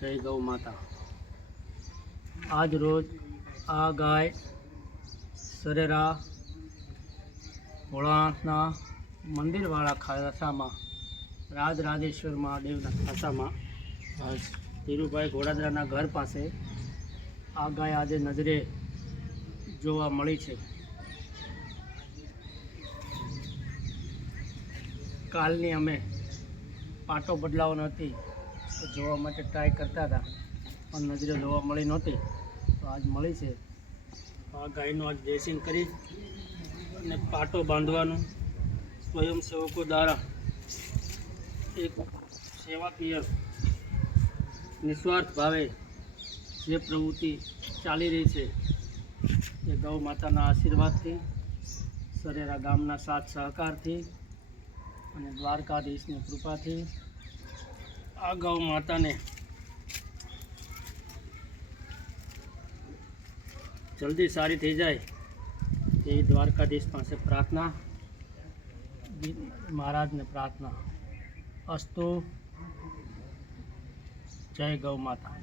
જય ગૌ માતા। આજ રોજ આ ગાય સરેરા ભોળાનાથના મંદિરવાળા ખાસામાં રાજરાજેશ્વર મહાદેવના ખાસામાં ધીરુભાઈ ઘોડાદરાના ઘર પાસે આ ગાય આજે નજરે જોવા મળી છે। કાલની અમે પાટો બદલાવવાની હતી તો જોવા માટે ટ્રાય કરતા હતા પણ નજરે જોવા મળી નહોતી, તો આજ મળી છે। આ ગાયનું આજ ડ્રેસિંગ કરી અને પાટો બાંધવાનું સ્વયંસેવકો દ્વારા એક સેવાકીય નિસ્વાર્થ ભાવે જે પ્રવૃત્તિ ચાલી રહી છે એ ગૌ માતાના આશીર્વાદથી, સરેરા ગામના સાથ સહકારથી અને દ્વારકાધીશની કૃપાથી આ ગૌ માતાને જલ્દી સારી થઈ જાય એ દ્વારકાધીશ પાસે પ્રાર્થના, મહારાજને પ્રાર્થના। અસ્તુ। જય ગૌ માતા।